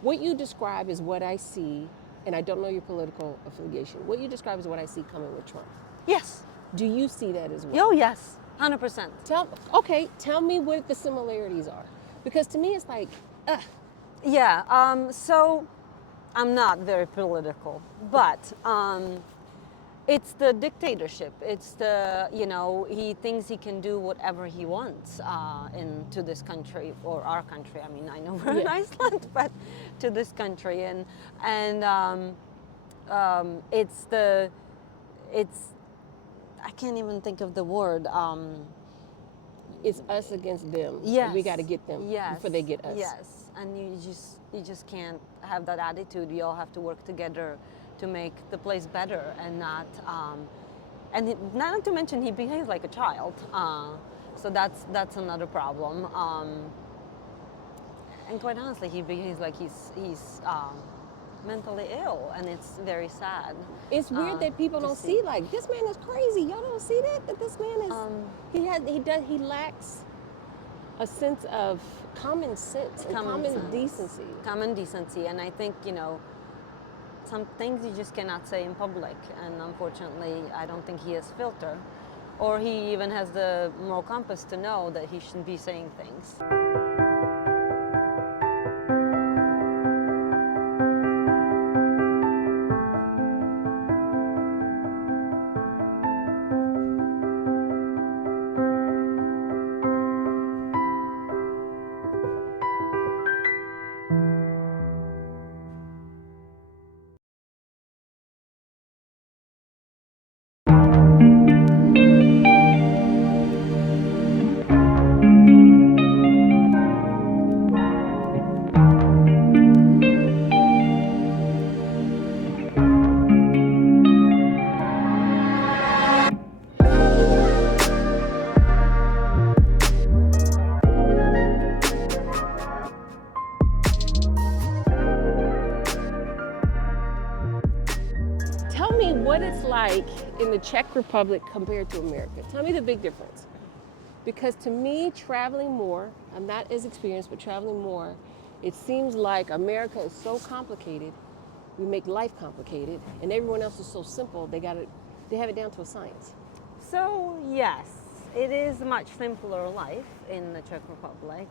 what you describe is what I see, and I don't know your political affiliation. What you describe is what I see coming with Trump. Yes. Do you see that as well? Oh, yes. 100%. Tell me what the similarities are. Because to me, it's like, Yeah. So I'm not very political, but it's the dictatorship. It's the, he thinks he can do whatever he wants into this country, or our country. I mean, I know we're in Iceland, but to this country. And I can't even think of the word. it's us against them. Yes. We got to get them before they get us. Yes. And you just can't have that attitude. You all have to work together to make the place better, and not to mention he behaves like a child. So that's another problem. And quite honestly, he behaves like he's mentally ill, and it's very sad. It's weird that people don't see, like, this man is crazy. Y'all don't see that this man is he lacks a sense of common sense and common decency. Common decency, and I think, some things you just cannot say in public, and unfortunately, I don't think he has filter, or he even has the moral compass to know that he shouldn't be saying things. Tell me what it's like in the Czech Republic compared to America. Tell me the big difference. Because to me, traveling more, I'm not as experienced, but traveling more, it seems like America is so complicated. We make life complicated, and everyone else is so simple. They have it down to a science. So yes, it is a much simpler life in the Czech Republic.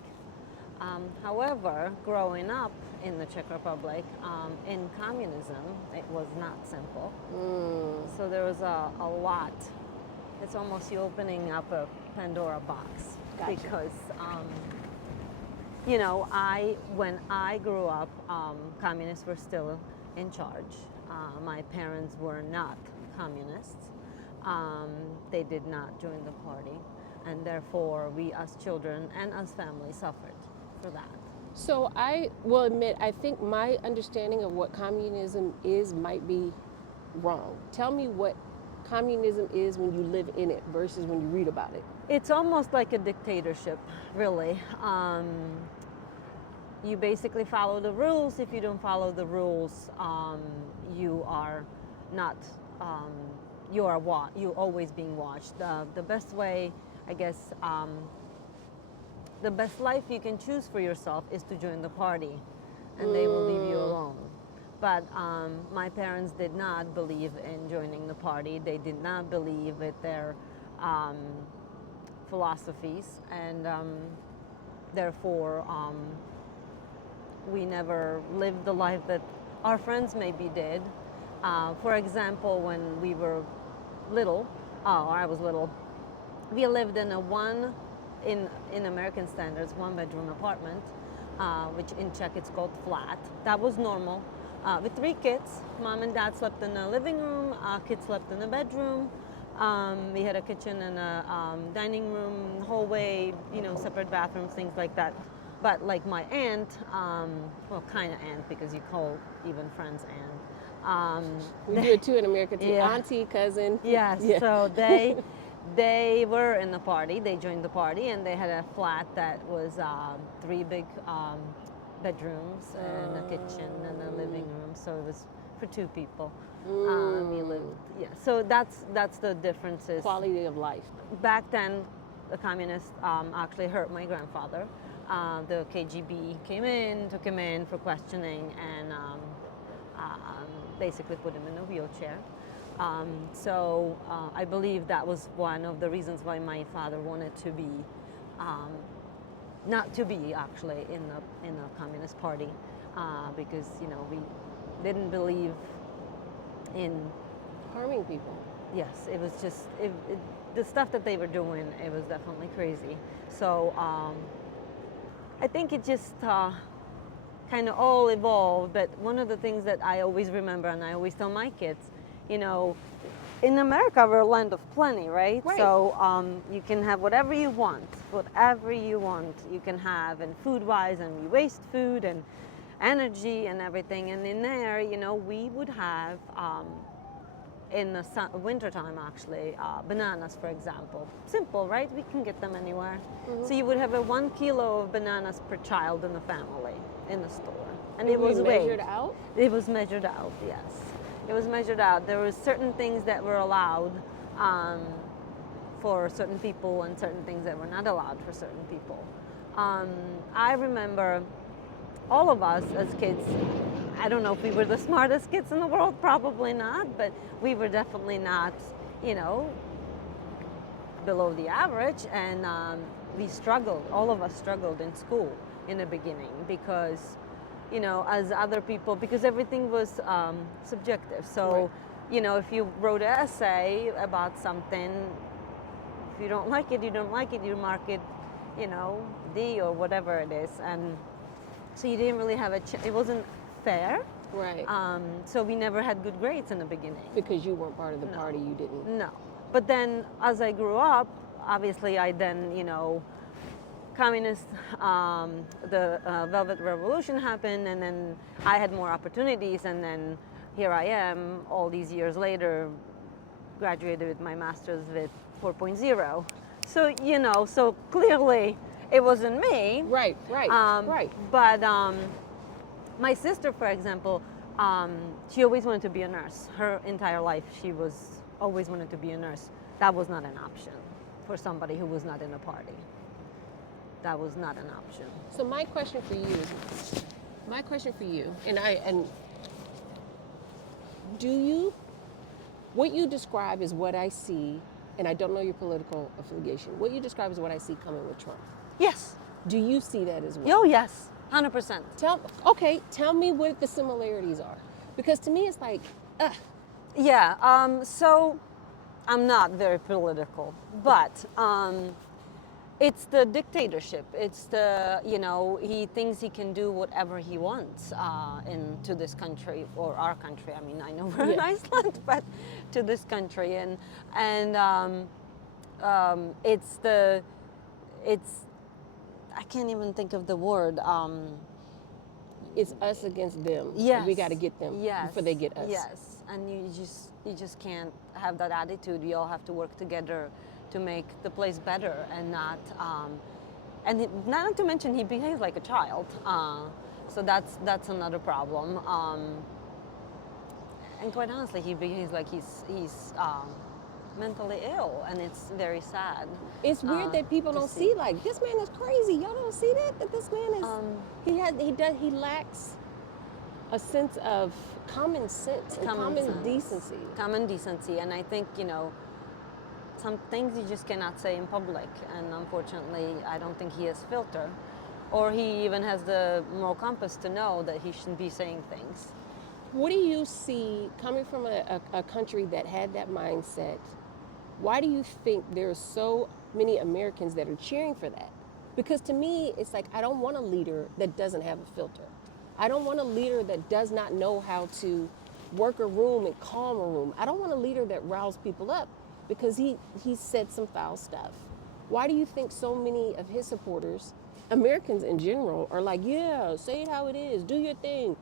However, growing up in the Czech Republic, in communism, it was not simple. So there was a lot. It's almost you opening up a Pandora box. Gotcha. Because, when I grew up, communists were still in charge. My parents were not communists. They did not join the party, and therefore we as children and as families suffered for that. So I will admit, I think my understanding of what communism is might be wrong. Tell me what communism is when you live in it versus when you read about it. It's almost like a dictatorship, really. You basically follow the rules. If you don't follow the rules, you are not. You're always being watched. The best way, I guess, the best life you can choose for yourself is to join the party, and they will leave you alone. But my parents did not believe in joining the party. They did not believe with their philosophies, and therefore we never lived the life that our friends maybe did. For example, when we were little, or I was little, we lived in in American standards, 1-bedroom apartment, which in Czech it's called flat. That was normal. With 3 kids, mom and dad slept in the living room, kids slept in the bedroom. We had a kitchen and a dining room, hallway, separate bathrooms, things like that. But like my aunt, well, kind of aunt, because you call even friends aunt. We do it too in America too. Yeah. Auntie, cousin. Yes. Yeah. So they were in the party. They joined the party, and they had a flat that was 3 big bedrooms and a kitchen and a living room. So it was for 2 people. We lived. Yeah. So that's the differences. Quality of life. Back then, the communists actually hurt my grandfather. the KGB came in, took him in for questioning, and basically put him in a wheelchair. So I believe that was one of the reasons why my father wanted to be, not to be actually in the Communist Party, because we didn't believe in Harming people. Yes, it was just the stuff that they were doing. It was definitely crazy. So I think it just kind of all evolved. But one of the things that I always remember, and I always tell my kids, in America we're a land of plenty, right? Right. So you can have whatever you want you can have, and food-wise, and we waste food and energy and everything. And in there, we would have in the wintertime, actually, bananas, for example. Simple, right? We can get them anywhere. Mm-hmm. So you would have a 1 kilo of bananas per child in the family in the store. And It was measured weighed. out? It was measured out, yes. It was measured out. There were certain things that were allowed for certain people and certain things that were not allowed for certain people. I remember all of us as kids, I don't know if we were the smartest kids in the world, probably not, but we were definitely not, below the average. And we struggled, all of us struggled in school in the beginning because, as other people, because everything was subjective. So, Right. If you wrote an essay about something, if you don't like it, you don't like it, you mark it, D or whatever it is. And so you didn't really have it wasn't fair. Right. So we never had good grades in the beginning. Because you weren't part of the party, you didn't. No. But then as I grew up, obviously I then, communist, the Velvet Revolution happened, and then I had more opportunities, and then here I am all these years later, graduated with my master's with 4.0. So, so clearly it wasn't me. Right. Right. But my sister, for example, she always wanted to be a nurse. Her entire life, she was always wanted to be a nurse. That was not an option for somebody who was not in a party. That was not an option. So my question for you, and what you describe is what I see, and I don't know your political affiliation. What you describe is what I see coming with Trump. Yes. Do you see that as well? Oh, yes. 100%. Tell me what the similarities are. Because to me it's like, Yeah, so I'm not very political, but it's the dictatorship. It's the, he thinks he can do whatever he wants into this country, or our country. I mean, I know we're in Iceland, but to this country. And it's, I can't even think of the word. it's us against them. Yes. We got to get them before they get us. Yes, and you just can't have that attitude. We all have to work together to make the place better, and not not to mention he behaves like a child. So that's another problem. And quite honestly, he behaves like he's mentally ill, and it's very sad. It's weird that people don't see like this man is crazy. Y'all don't see that this man is he lacks a sense of common sense and common decency. Common decency, and I think some things you just cannot say in public, and unfortunately, I don't think he has filter, or he even has the moral compass to know that he shouldn't be saying things. What do you see coming from a country that had that mindset? Why do you think there's so many Americans that are cheering for that? Because to me, it's like, I don't want a leader that doesn't have a filter. I don't want a leader that does not know how to work a room and calm a room. I don't want a leader that riles people up because he said some foul stuff. Why do you think so many of his supporters, Americans in general, are like, yeah, say it how it is, do your thing.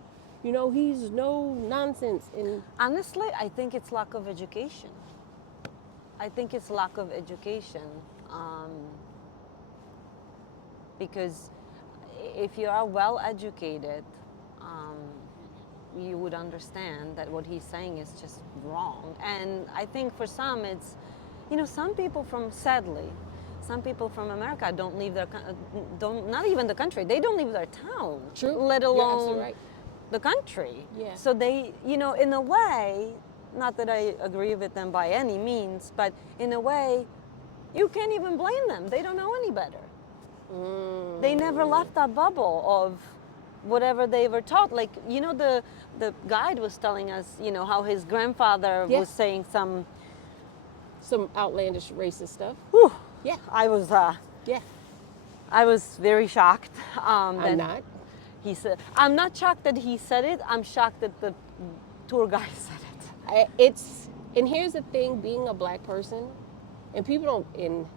He's no nonsense. And honestly, I think it's lack of education. Because if you are well educated, you would understand that what he's saying is just wrong. And I think for some, it's, some people some people from America don't leave their don't not even the country. They don't leave their town. True. Let You're alone absolutely right. the country. Yeah. So they, you know, in a way, not that I agree with them by any means, but in a way, you can't even blame them. They don't know any better. They never left that bubble of whatever they were taught. Like, you know, the guide was telling us, you know, how his grandfather Yeah. was saying some, Some outlandish racist stuff. whew, Yeah. Yeah. I was very shocked. I'm that not. He said, I'm not shocked that he said it. I'm shocked that the tour guide said it. And here's the thing, being a black person, and people don't, and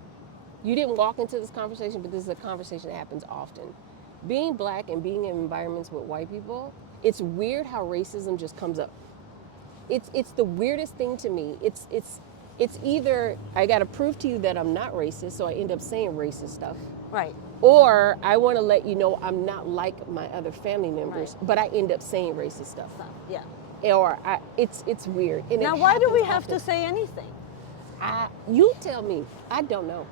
you didn't walk into this conversation, but this is a conversation that happens often. Being black and being in environments with white people, it's weird how racism just comes up. It's the weirdest thing to me. It's either I got to prove to you that I'm not racist, so I end up saying racist stuff, Right. or I want to let you know I'm not like my other family members, Right. but I end up saying racist stuff. Yeah. Or it's weird. And Now, it why do we happens have to often. say anything? You tell me. I don't know.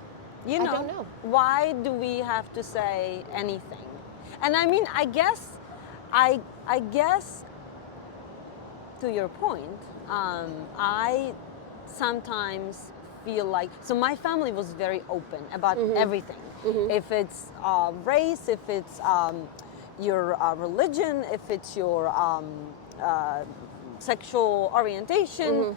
You I know, don't know. why do we have to say anything? And I mean, I guess, to your point, I sometimes feel like, so my family was very open about everything. If it's race, if it's your religion, if it's your sexual orientation,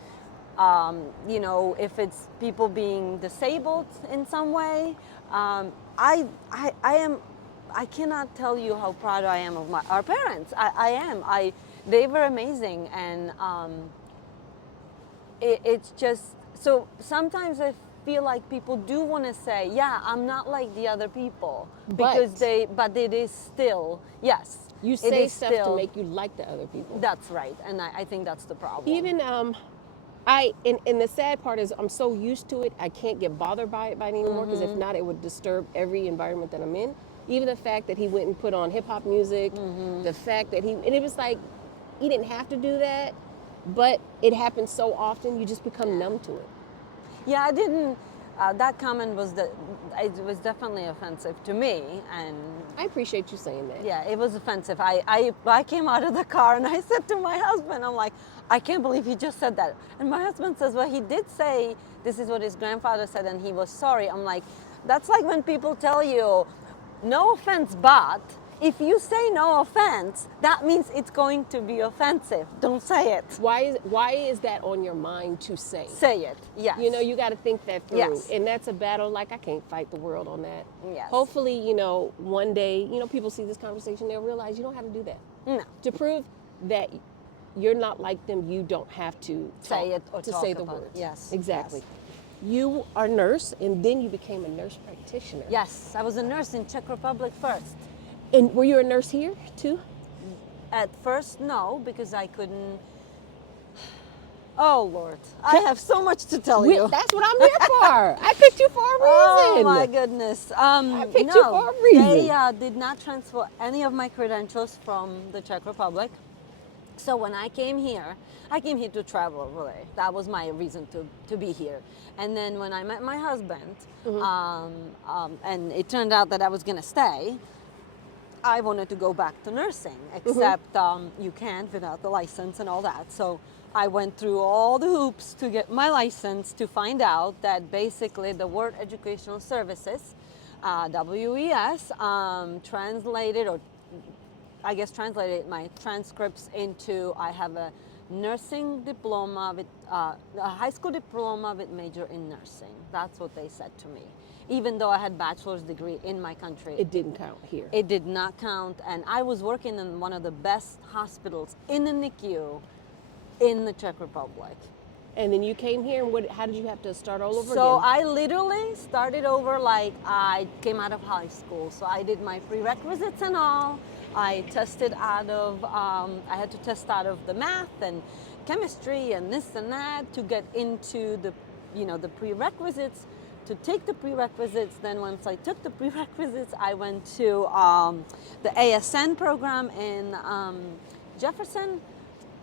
you know, if it's people being disabled in some way. I cannot tell you how proud I am of our parents. I am. They were amazing, and it's just, so sometimes I feel like people do want to say, yeah, I'm not like the other people, because but it is still, yes. You it say is stuff to make you like the other people. That's right, and I think that's the problem. Even and the sad part is I'm so used to it, I can't get bothered by it anymore, because if not, it would disturb every environment that I'm in. Even the fact that he went and put on hip hop music, the fact that and it was like, he didn't have to do that, but it happens so often, you just become numb to it. Yeah, I didn't. That comment it was definitely offensive to me, and I appreciate you saying that. yeah, it was offensive. I came out of the car and I said to my husband, I'm like, I can't believe he just said that. And my husband says, well, he did say this is what his grandfather said, and he was sorry. I'm like, that's like when people tell you, no offense, but if you say no offense, that means it's going to be offensive. Don't say it. Why is that on your mind to say? Say it, yes. You know, you got to think that through. Yes. And that's a battle, like, I can't fight the world on that. Yes. Hopefully, you know, one day, you know, people see this conversation, they'll realize you don't have to do that. No. To prove that you're not like them, you don't have to Say it or to talk say the about it. words. Yes. Exactly. Yes. You are a nurse, and then you became a nurse practitioner. Yes, I was a nurse in Czech Republic first. And were you a nurse here, too? At first, no, because I couldn't. Oh, Lord. I have so much to tell you. That's what I'm here for. I picked you for a reason. Oh, my goodness. I picked you for a reason. They did not transfer any of my credentials from the Czech Republic. So when I came here to travel, really. That was my reason to be here. And then when I met my husband, and it turned out that I was going to stay, I wanted to go back to nursing, except you can't without the license and all that. So I went through all the hoops to get my license, to find out that basically the word educational services, WES, translated my transcripts into, I have a nursing diploma with a high school diploma with major in nursing. That's what they said to me. Even though I had bachelor's degree in my country, It didn't count here. it did not count. And I was working in one of the best hospitals in the NICU in the Czech Republic. And then you came here, and how did you have to start all over So again? I literally started over like I came out of high school. So I did my prerequisites and all. I tested out of, I had to test out of the math and chemistry and this and that to get into the, the prerequisites, to take the prerequisites. Then once I took the prerequisites, I went to the ASN program in Jefferson.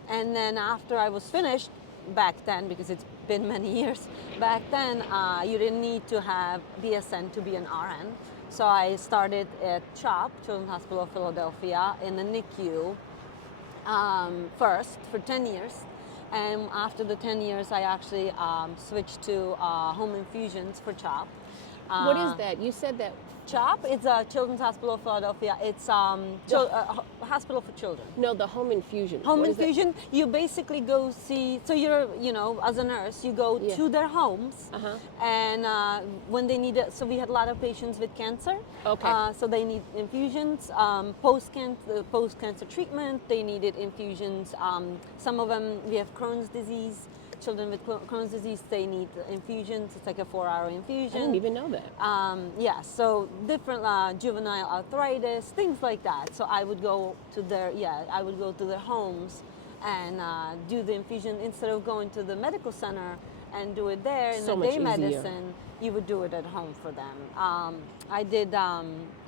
And then after I was finished, back then, because it's been many years. Back then, you didn't need to have BSN to be an RN. So I started at CHOP, Children's Hospital of Philadelphia, in the NICU first for 10 years. And after the 10 years, I actually switched to home infusions for CHOP. What is that? You said that. CHOP, it's a Children's Hospital of Philadelphia. It's a hospital for children. No, the home infusion. Home What is that? infusion, you basically go see, so you're, as a nurse, you go Yeah. to their homes, and when they need it, so we had a lot of patients with cancer. Okay. So they need infusions, post-cancer treatment, they needed infusions. Some of them, we have Crohn's disease. Children with Crohn's disease, they need infusions. It's like a 4-hour infusion. I didn't even know that. Yeah, so different juvenile arthritis, things like that. So I would go to their homes and do the infusion instead of going to the medical center and do it there in So the much day easier. medicine. You would do it at home for them. I did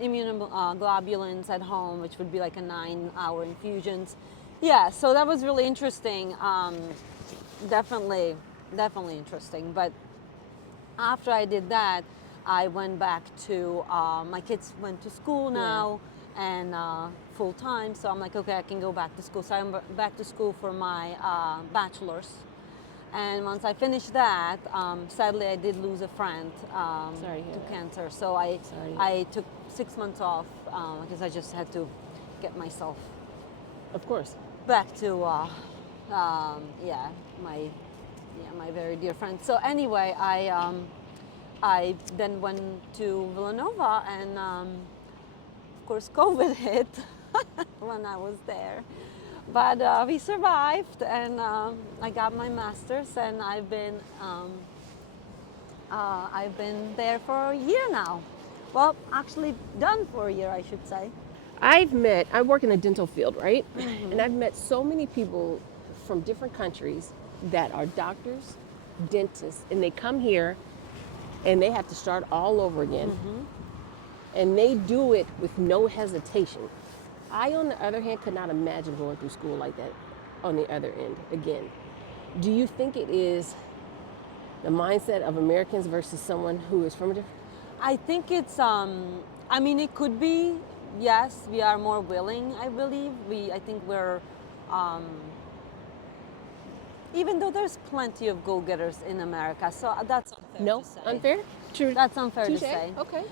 immunoglobulins at home, which would be like a 9-hour infusions. Yeah, so that was really interesting. Definitely interesting. But after I did that, I went back to, my kids went to school now and full time. So I'm like, okay, I can go back to school. So I'm back to school for my bachelor's. And once I finished that, sadly I did lose a friend Sorry to hear to that. cancer. So I took 6 months off because I just had to get myself Of course. back to my very dear friend. So anyway, I then went to Villanova, and of course COVID hit when I was there, but we survived, and I got my master's, and I've been there for a year now. Well, actually done for a year, I should say. I work in the dental field, right? And I've met so many people from different countries that are doctors, dentists, and they come here and they have to start all over again. And they do it with no hesitation. I, on the other hand, could not imagine going through school like that on the other end again. Do you think it is the mindset of Americans versus someone who is from a different? I think it's, it could be, yes, we are more willing, I believe. I think we're, even though there's plenty of go-getters in America, so that's unfair No, to say. unfair? True. That's unfair to Touche. say. Okay.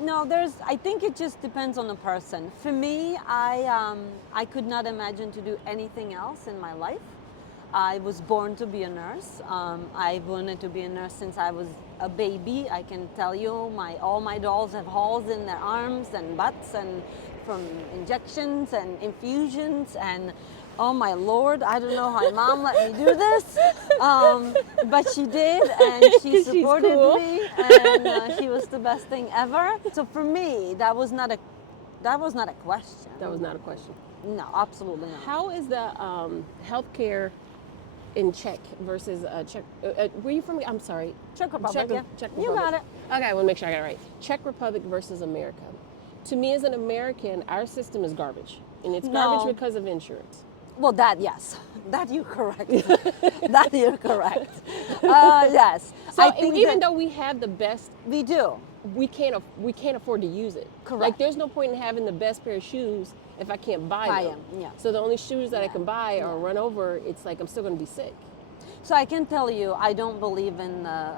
No, I think it just depends on the person. For me, I could not imagine to do anything else in my life. I was born to be a nurse. I wanted to be a nurse since I was a baby. I can tell you, all my dolls have holes in their arms and butts, and from injections and infusions, and oh my Lord, I don't know how my mom let me do this, but she did, and she supported cool. me, and she was the best thing ever. So for me, that was not a question. That was not a question. No, absolutely not. How is the healthcare in Czech versus Czech? Where are you from? I'm sorry. Czech Republic, yeah. Czech You Republic. got it. Okay, I want to make sure I got it right. Czech Republic versus America. To me, as an American, our system is garbage, and it's garbage No. because of insurance. Well, that, yes. That you're correct. That you're correct. Yes. So I think even that though we have the best, we do. we can't afford to use it. Correct. Like there's no point in having the best pair of shoes if I can't buy Buy them. them, yeah. So the only shoes that I Yeah. can buy or run over, it's like I'm still going to be sick. So I can tell you, I don't believe in the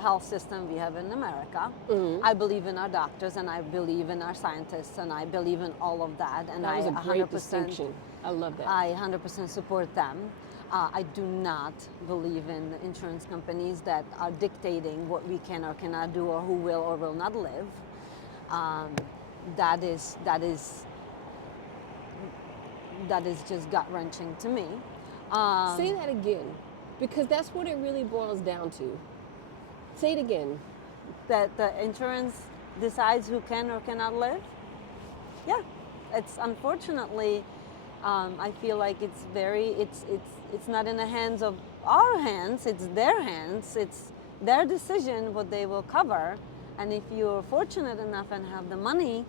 health system we have in America. I believe in our doctors, and I believe in our scientists, and I believe in all of that. And That was I a great 100%, distinction. I love that. I 100% support them. I do not believe in the insurance companies that are dictating what we can or cannot do, or who will or will not live. That is just gut-wrenching to me. Say that again, because that's what it really boils down to. Say it again. That the insurance decides who can or cannot live. Yeah, it's unfortunately, I feel like it's not in the hands of our hands. It's their hands. It's their decision what they will cover. And if you're fortunate enough and have the money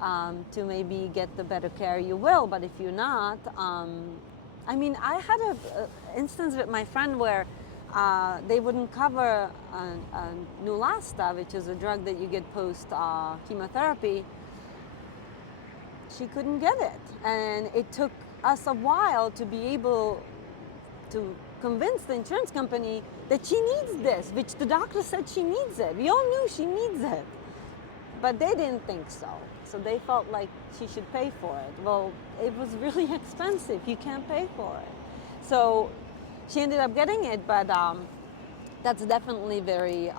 to maybe get the better care, you will. But if you're not, I mean, I had a instance with my friend where they wouldn't cover Neulasta, which is a drug that you get post chemotherapy. She couldn't get it, and it took us a while to be able to convince the insurance company that she needs this, which the doctor said she needs it. We all knew she needs it, but they didn't think so. So they felt like she should pay for it. Well, it was really expensive. You can't pay for it. So she ended up getting it, but that's definitely very,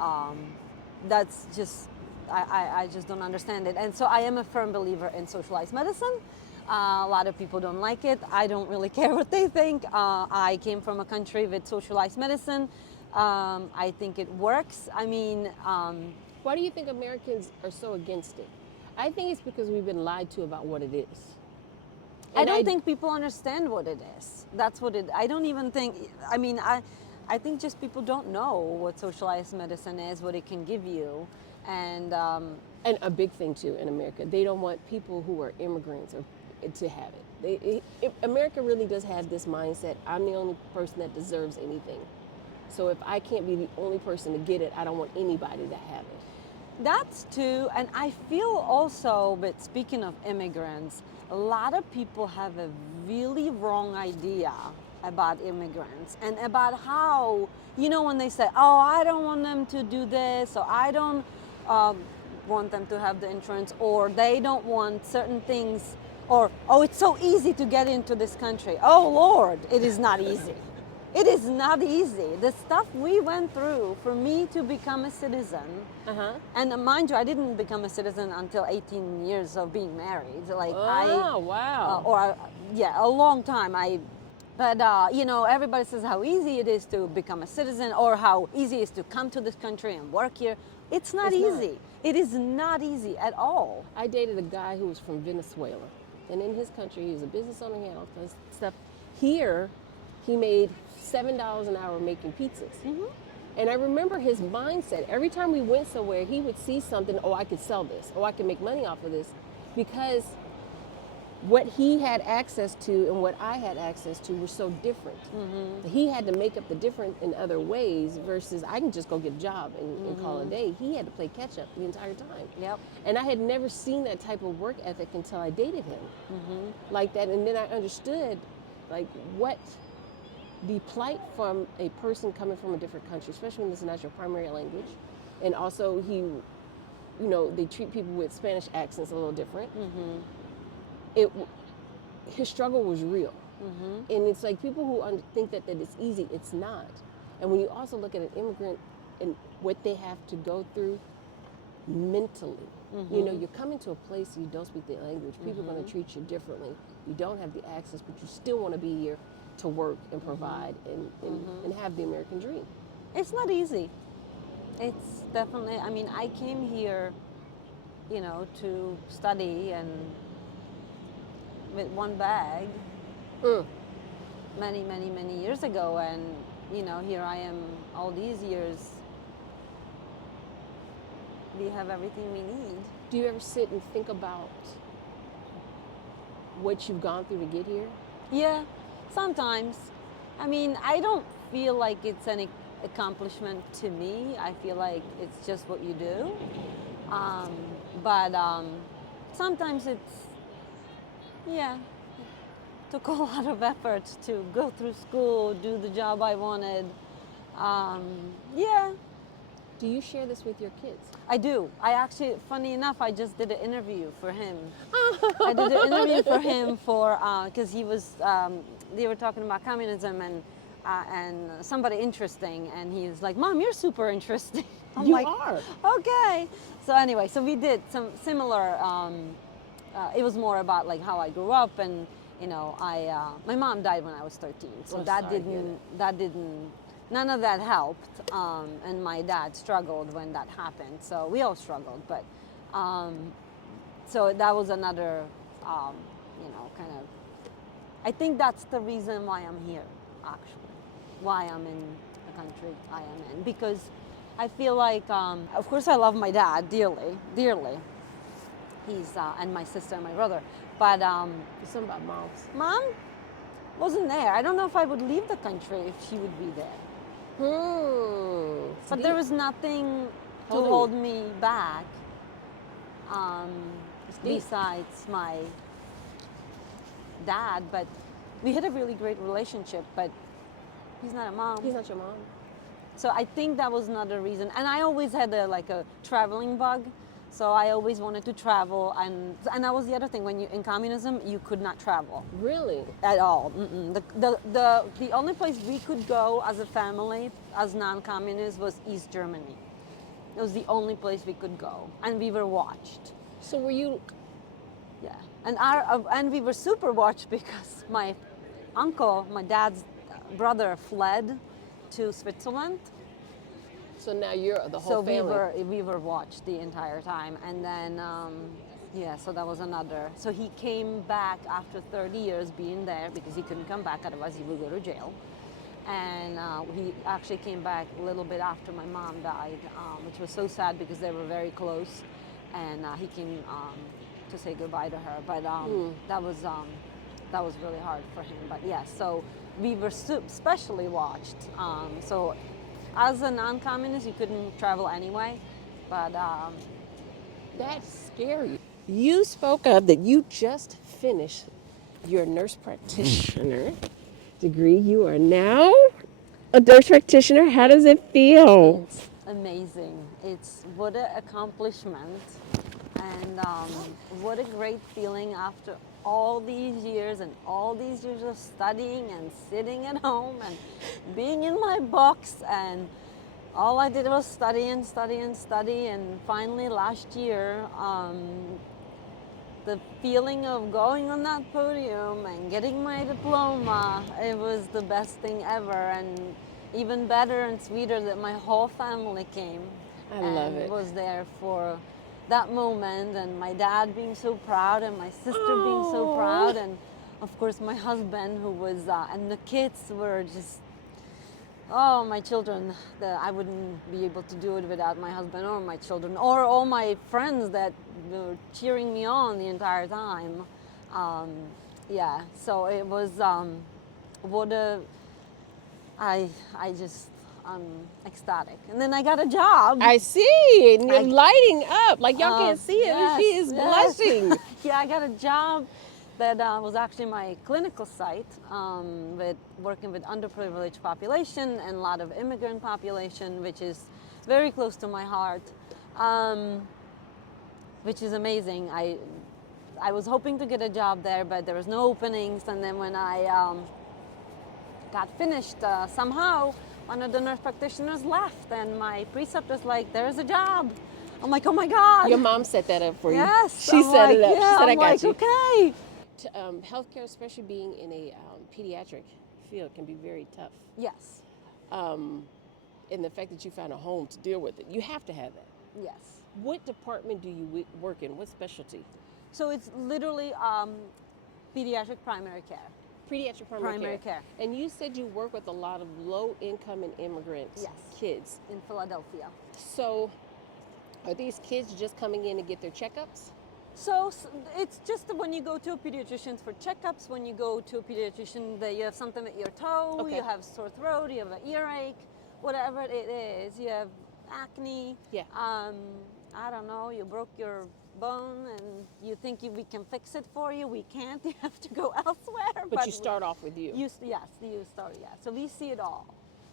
that's just, I just don't understand it. And so I am a firm believer in socialized medicine. A lot of people don't like it. I don't really care what they think. I came from a country with socialized medicine. I think it works. I mean, Why do you think Americans are so against it? I think it's because we've been lied to about what it is. I don't think people understand what it is. That's what it, I don't even think, I mean, I think just people don't know what socialized medicine is, what it can give you. And a big thing too in America, they don't want people who are immigrants or to have it. America really does have this mindset, I'm the only person that deserves anything. So if I can't be the only person to get it, I don't want anybody to have it. that's too, and I feel also, but speaking of immigrants, a lot of people have a really wrong idea about immigrants and about how, you know, when they say, oh, I don't want them to do this, or I don't want them to have the insurance, or they don't want certain things, or, oh, it's so easy to get into this country. Oh, Lord, it is not easy. It is not easy. The stuff we went through for me to become a citizen, and mind you, I didn't become a citizen until 18 years of being married. Like wow. A long time. But you know, everybody says how easy it is to become a citizen, or how easy it is to come to this country and work here. It's not easy. It is not easy at all. I dated a guy who was from Venezuela, and in his country, he was a business owner, he had all kinds of stuff. Here, he made $7 an hour making pizzas. And I remember his mindset. Every time we went somewhere, he would see something, oh, I could sell this, oh, I can make money off of this, because what he had access to and what I had access to were so different. He had to make up the difference in other ways versus I can just go get a job and call it a day. He had to play catch up the entire time. Yep. And I had never seen that type of work ethic until I dated him like that. And then I understood like what the plight from a person coming from a different country, especially when this is not your primary language. And also he, you know, they treat people with Spanish accents a little different. His struggle was real. And it's like people who think that it's easy, it's not. And when you also look at an immigrant and what they have to go through mentally, you know, you're coming to a place you don't speak the language, people are going to treat you differently, you don't have the access, but you still want to be here to work and provide and have the American dream. It's not easy. It's definitely, I mean, I came here, you know, to study and with one bag many, many, many years ago, and you know, here I am all these years. We have everything we need. Do you ever sit and think about what you've gone through to get here? Yeah, sometimes. I mean, I don't feel like it's an accomplishment to me. I feel like it's just what you do. But sometimes it's, yeah, it took a lot of effort to go through school, do the job I wanted. Yeah. Do you share this with your kids? I do. I actually, funny enough, I just did an interview for him. I did an interview for him because he was, they were talking about communism and somebody interesting, and he was like, Mom, you're super interesting. I'm You like, are. Okay. So anyway, so we did some similar, it was more about like how I grew up, and you know, my mom died when I was 13, so none of that helped, and my dad struggled when that happened, so we all struggled, but so that was another, you know, kind of, I think that's the reason why I'm here, actually, why I'm in the country I am in, because I feel like, of course I love my dad dearly, dearly. He's, and my sister and my brother, but Something about moms. Mom, wasn't there. I don't know if I would leave the country if she would be there. It's But deep. there was nothing to Holding hold you. me back um, deep. besides my dad. But we had a really great relationship, but he's not a mom. He's not your mom. So I think that was another reason. And I always had a traveling bug. So I always wanted to travel, and that was the other thing. When you in communism, you could not travel Really? at all. The only place we could go as a family, as non-communists, was East Germany. It was the only place we could go, and we were watched. So were you? Yeah, and we were super watched because my uncle, my dad's brother, fled to Switzerland. So now you're the whole So family. we were watched the entire time, and then yeah, so that was another. So he came back after 30 years being there because he couldn't come back, otherwise he would go to jail. And he actually came back a little bit after my mom died, which was so sad because they were very close, and he came to say goodbye to her. But that was really hard for him. But yeah, so we were specially watched. So as a non-communist, you couldn't travel anyway, but That's scary. You spoke of that you just finished your nurse practitioner degree. You are now a nurse practitioner. How does it feel? it's amazing. It's what an accomplishment, and what a great feeling after all these years and all these years of studying and sitting at home and being in my box, and all I did was study and study and study, and finally last year the feeling of going on that podium and getting my diploma, it was the best thing ever. And even better and sweeter that my whole family came I love and it. was there for that moment, and my dad being so proud and my sister being so proud, and of course my husband who was and the kids were just, oh, my children, I wouldn't be able to do it without my husband or my children or all my friends that were cheering me on the entire time. Yeah, so it was what a, I just, I'm ecstatic. And then I got a job. I see, and you're I- lighting up like y'all can't see it. yes, She is yes. blushing. Yeah, I got a job that was actually my clinical site, with working with underprivileged population and a lot of immigrant population, which is very close to my heart, which is amazing. I was hoping to get a job there, but there was no openings. And then when I got finished, somehow one of the nurse practitioners left, and my preceptor's like, "There's a job." I'm like, "Oh my God!" Your mom set that up for you. Yes, She I'm set like, it up. Yeah, She said, "I I'm got like, you." Okay. Healthcare, especially being in a pediatric field, can be very tough. Yes. And the fact that you found a home to deal with it, you have to have that. Yes. What department do you work in? What specialty? So it's literally pediatric primary care. Pediatric primary care. And you said you work with a lot of low-income and immigrant Yes. kids. In Philadelphia. So are these kids just coming in to get their checkups? So it's just when you go to a pediatrician for checkups, when you go to a pediatrician that you have something with your toe, Okay. you have sore throat, you have an earache, whatever it is, you have acne, Yeah. I don't know, you broke your bone and you think we can fix it for you. We can't. You have to go elsewhere. But you start off with you. Yes, you start, yeah. So we see it all.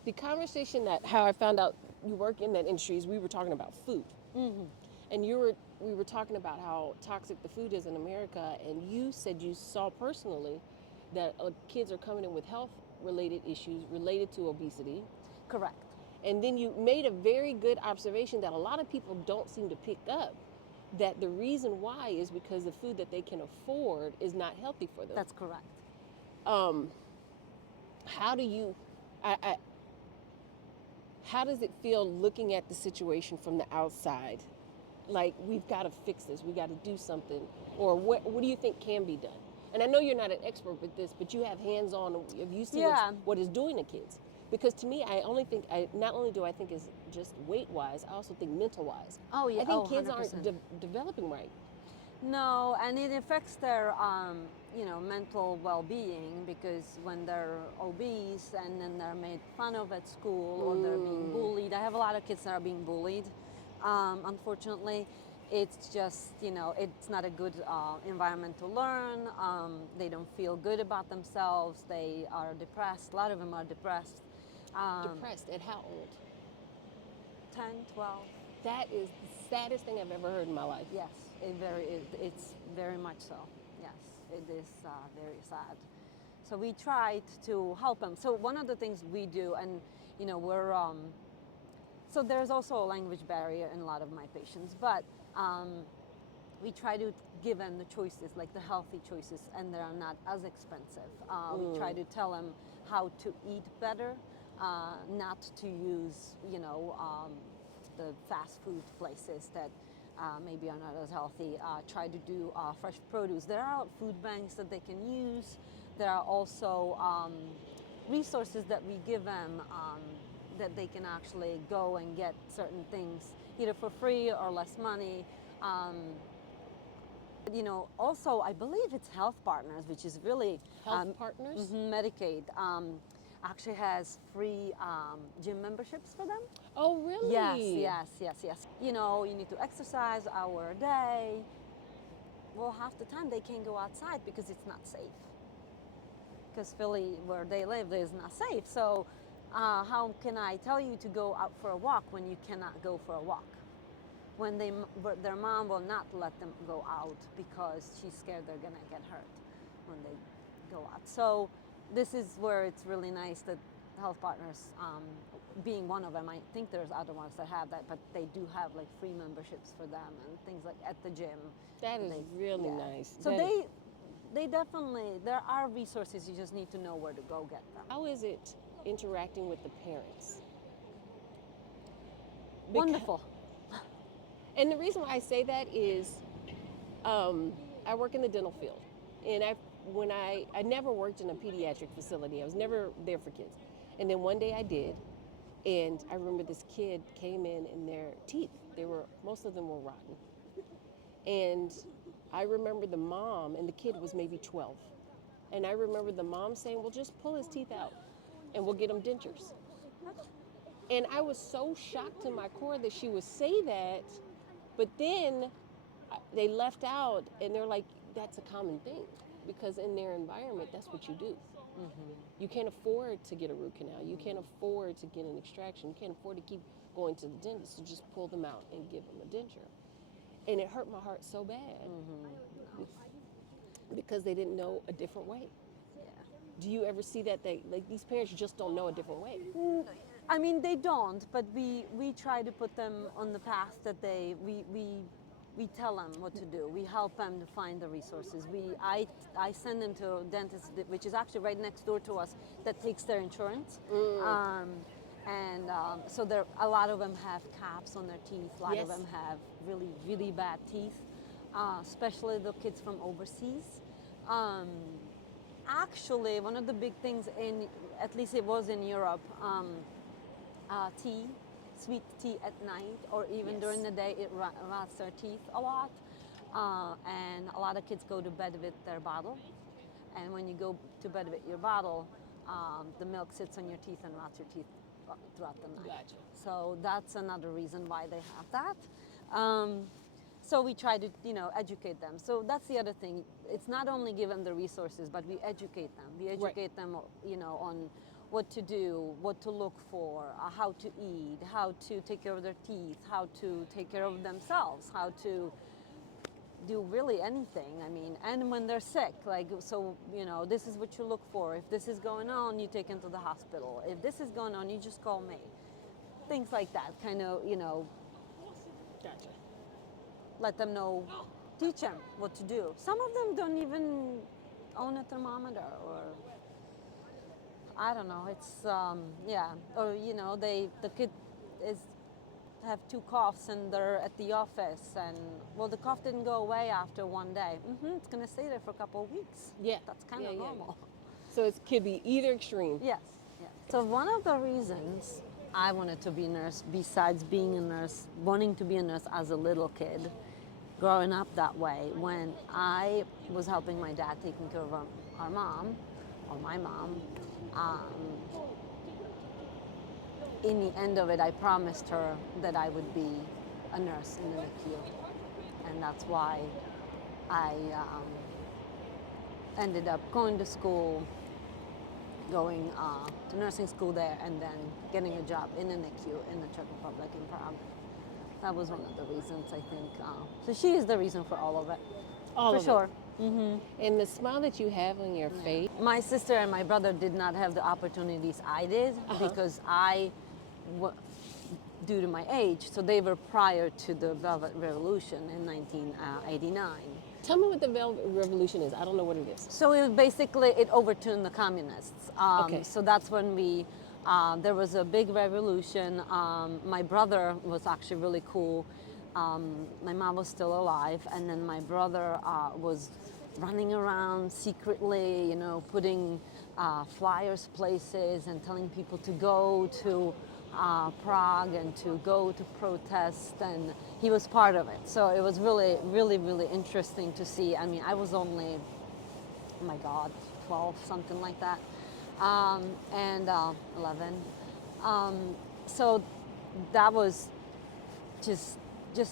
The conversation that how I found out you work in that industry is we were talking about food. And we were talking about how toxic the food is in America, and you said you saw personally that kids are coming in with health-related issues related to obesity. Correct. And then you made a very good observation that a lot of people don't seem to pick up, that the reason why is because the food that they can afford is not healthy for them. That's correct. How do you, how does it feel looking at the situation from the outside? Like, we've got to fix this, we got to do something, or what do you think can be done? And I know you're not an expert with this, but you have hands-on, have you seen what it's doing to kids? Because to me, not only do I think it's just weight-wise, I also think mental-wise. Oh, yeah. I think kids 100%. aren't developing right. No, and it affects their, mental well-being, because when they're obese and then they're made fun of at school or they're being bullied. I have a lot of kids that are being bullied. Unfortunately, it's just, it's not a good environment to learn. They don't feel good about themselves. They are depressed. A lot of them are depressed. Depressed at how old? 10, 12. That is the saddest thing I've ever heard in my life. Yes, it's very much so. Yes, it is very sad. So we tried to help them. So one of the things we do, and we're so there's also a language barrier in a lot of my patients, but we try to give them the choices, like the healthy choices, and they are not as expensive. We try to tell them how to eat better, not to use, the fast food places that maybe are not as healthy. Try to do fresh produce. There are food banks that they can use. There are also resources that we give them that they can actually go and get certain things either for free or less money. Also, I believe it's Health Partners, which is really Health Partners? Medicaid. Actually has free gym memberships for them. Oh, really? Yes. You need to exercise an hour a day. Well, half the time they can't go outside because it's not safe. Because Philly, where they live, is not safe. So how can I tell you to go out for a walk when you cannot go for a walk? When their mom will not let them go out because she's scared they're gonna get hurt when they go out. So this is where it's really nice that Health Partners, being one of them, I think there's other ones that have that, but they do have like free memberships for them and things like at the gym. That is really nice. So they definitely, there are resources, you just need to know where to go get them. How is it interacting with the parents? Wonderful. And the reason why I say that is I work in the dental field, and I never worked in a pediatric facility. I was never there for kids. And then one day I did, and I remember this kid came in and their teeth, most of them were rotten. And I remember the mom, and the kid was maybe 12. And I remember the mom saying, well, just pull his teeth out and we'll get him dentures. And I was so shocked to my core that she would say that, but then they left out and they're like, that's a common thing, because in their environment, that's what you do. Mm-hmm. You can't afford to get a root canal. You can't afford to get an extraction. You can't afford to keep going to the dentist, so just pull them out and give them a denture. And it hurt my heart so bad, because they didn't know a different way. Yeah. Do you ever see that these parents just don't know a different way? I mean, they don't, but we try to put them on the path that we tell them what to do. We help them to find the resources. I send them to a dentist, which is actually right next door to us, that takes their insurance. So a lot of them have caps on their teeth. A lot of them have really, really bad teeth, especially the kids from overseas. Actually, one of the big things at least it was in Europe, sweet tea at night or even during the day, it rots their teeth a lot. And a lot of kids go to bed with their bottle. And when you go to bed with your bottle, the milk sits on your teeth and rots your teeth throughout the night. Gotcha. So that's another reason why they have that. So we try to, educate them. So that's the other thing. It's not only give them the resources, but we educate them. We educate them, on what to do, what to look for, how to eat, how to take care of their teeth, how to take care of themselves, how to do really anything. I mean, and when they're sick, this is what you look for. If this is going on, you take them to the hospital. If this is going on, you just call me. Things like that, kind of, Gotcha. Let them know, teach them what to do. Some of them don't even own a thermometer, or I don't know. It's or the kid have 2 coughs and they're at the office, and the cough didn't go away after one day. It's gonna stay there for a couple of weeks. Yeah, that's kind of normal. Yeah. So it could be either extreme. Yes. So one of the reasons I wanted to be a nurse, besides being a nurse, wanting to be a nurse as a little kid, growing up that way. When I was helping my dad taking care of our mom, or my mom, in the end of it, I promised her that I would be a nurse in the NICU. And that's why I ended up going to school, going to nursing school there, and then getting a job in the NICU in the Czech Republic in Prac. That was one of the reasons, I think. So she is the reason for all of it. All for of sure. it. And the smile that you have on your face. My sister and my brother did not have the opportunities I did because due to my age, so they were prior to the Velvet Revolution in 1989. Tell me what the Velvet Revolution is. I don't know what it is. So it overturned the communists. Okay. So that's when there was a big revolution. My brother was actually really cool. My mom was still alive, and then my brother was running around secretly, putting flyers places and telling people to go to Prague and to go to protest, and he was part of it. So it was really, really, really interesting to see. I mean, I was only, oh my God, 12, something like that, and 11. So that was just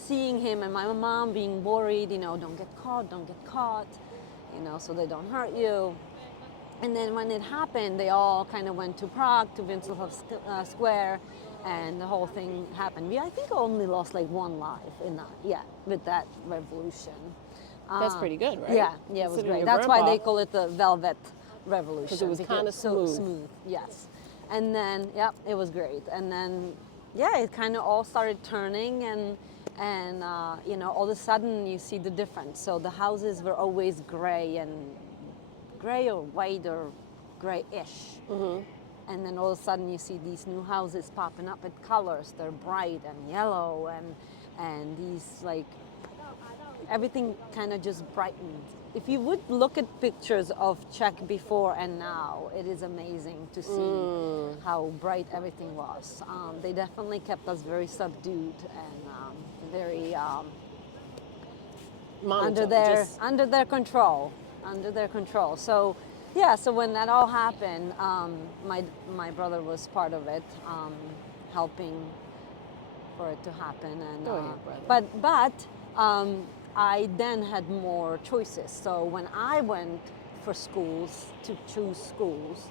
seeing him, and my mom being worried, don't get caught, so they don't hurt you. And then when it happened, they all kind of went to Prague, to Václav Square, and the whole thing happened. I think only lost like one life with that revolution. That's pretty good, right? Yeah, it was great. your That's why grandpa- they call it the Velvet Revolution. Because it was kind of so smooth. smooth. Yes. And then, it was great. And then, it kind of all started turning, and all of a sudden you see the difference. So the houses were always gray or white or grayish. And then all of a sudden you see these new houses popping up with colors. They're bright and yellow, and these, like, everything kind of just brightened. If you would look at pictures of Czech before and now, it is amazing to see how bright everything was. They definitely kept us very subdued and very under their control. So so when that all happened, my brother was part of it, helping for it to happen. And Go ahead, brother. but I then had more choices. So when I went for schools, to choose schools,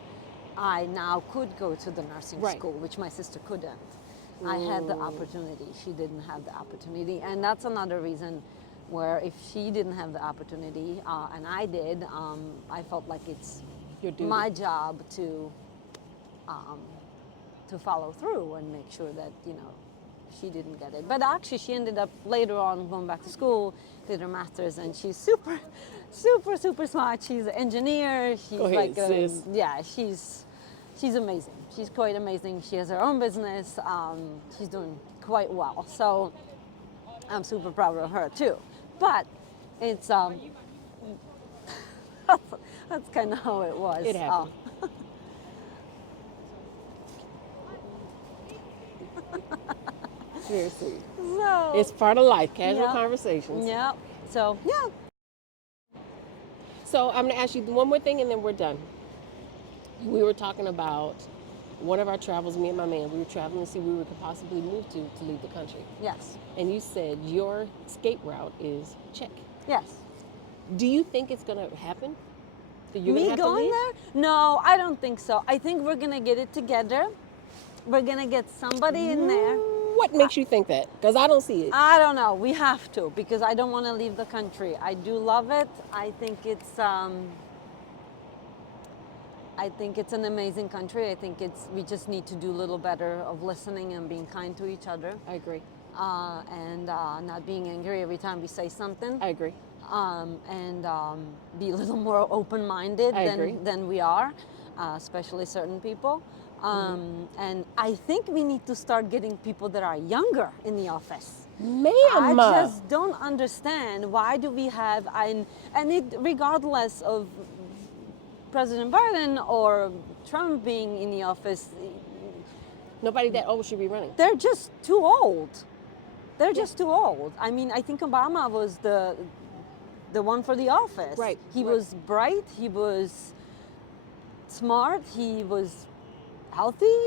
I now could go to the nursing school, which my sister couldn't. I had the opportunity. She didn't have the opportunity. And that's another reason where if she didn't have the opportunity and I did, I felt like it's my job to follow through and make sure that, she didn't get it. But actually she ended up later on going back to school, did her master's, and she's super, super, super smart. She's an engineer. She's she's amazing. She's quite amazing. She has her own business. She's doing quite well. So I'm super proud of her too. But it's that's kind of how it was. It happened. Seriously. So It's part of life, casual conversations. Yeah. So So I'm gonna ask you one more thing and then we're done. We were talking about one of our travels, me and my man, we were traveling to see where we could possibly move to leave the country. Yes. And you said your escape route is Czech. Yes. Do you think it's gonna happen? That you're Me gonna have to going leave? there? No, I don't think so. I think we're gonna get it together. We're gonna get somebody in there. What makes you think that? Because I don't see it. I don't know. We have to, because I don't want to leave the country. I do love it. I think it's an amazing country. I think we just need to do a little better of listening and being kind to each other. I agree. And not being angry every time we say something. I agree. And be a little more open-minded than we are, especially certain people. And I think we need to start getting people that are younger in the office. Ma'am. I just don't understand, why do we have, and it, regardless of President Biden or Trump being in the office, Nobody that old should be running. they're just too old. They're just too old. I mean, I think Obama was the one for the office. Right, He right. was bright. He was smart. He was healthy.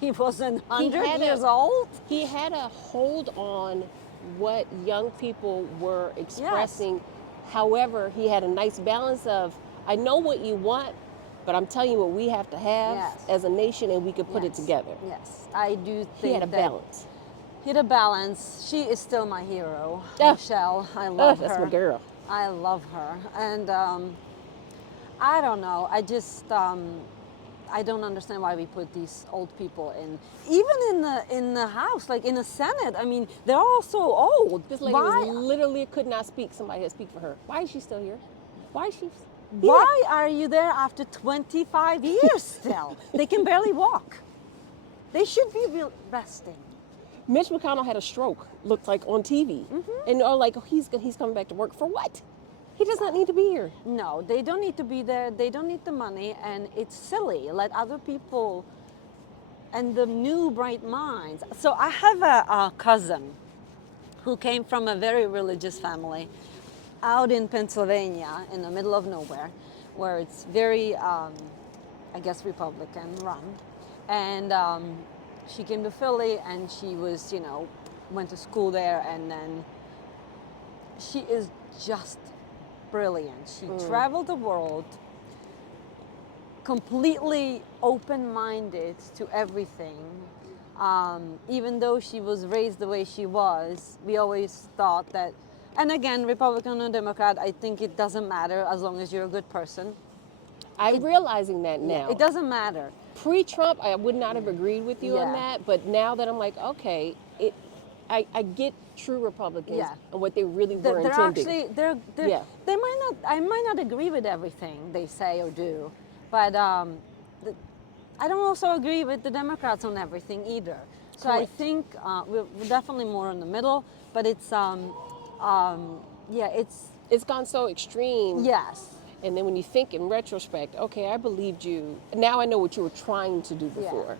He wasn't 100 years old. He had a hold on what young people were expressing. However, he had a nice balance of, I know what you want, but I'm telling you what we have to have Yes. as a nation, and we could put it Yes. together. Yes, I do think He had a that balance. he had a balance. She is still my hero, Oh. Michelle. I love That's her. my girl. I love her, and I don't know. I just I don't understand why we put these old people in, even in the House, like in the Senate. I mean, they're all so old. This lady Why? was literally could not speak. Somebody had to speak for her. Why is she still here? Why is she? Why are you there after 25 years still? They can barely walk. They should be resting. Mitch McConnell had a stroke, looked like on TV, and are like, oh, he's coming back to work for what? He does not need to be here. No, they don't need to be there. They don't need the money, and it's silly. Let other people and the new bright minds. So I have a cousin who came from a very religious family out in Pennsylvania in the middle of nowhere, where it's very, I guess, Republican run. And she came to Philly, and she was, went to school there, and then she is just brilliant. She traveled the world, completely open-minded to everything. Even though she was raised the way she was, we always thought that, and again, Republican or Democrat, I think it doesn't matter as long as you're a good person. I'm realizing that now. It doesn't matter. Pre-Trump, I would not have agreed with you on that, but now that I'm like, okay, I get true Republicans and what they really were They're intending. actually, they might not, I might not agree with everything they say or do, but I don't also agree with the Democrats on everything either. So I think we're definitely more in the middle, but it's, It's gone so extreme. yes. And then when you think in retrospect, okay, I believed you. Now I know what you were trying to do before.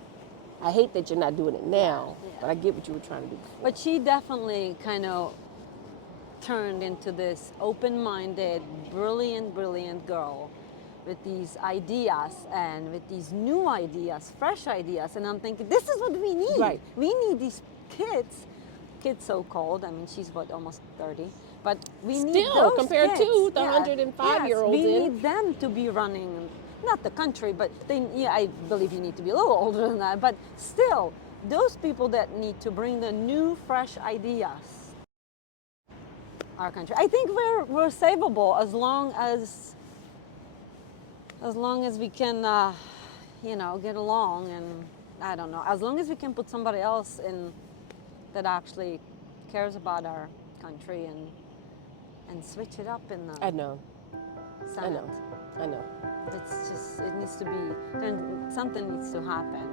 I hate that you're not doing it now, but I get what you were trying to do before. But she definitely kind of turned into this open-minded, brilliant girl with these ideas and with these new ideas, fresh ideas. And I'm thinking, this is what we need. Right. We need these kids so-called. I mean, she's almost 30. But we need Still, those compared kids. to the 105-year-olds we in. need them to be running, not the country, but I believe you need to be a little older than that. But still, those people that need to bring the new, fresh ideas. Our country. I think we're savable as long as we can, get along, and I don't know, as long as we can put somebody else in that actually cares about our country and switch it up in the I know. Senate. I know. It's just, it needs to be, something needs to happen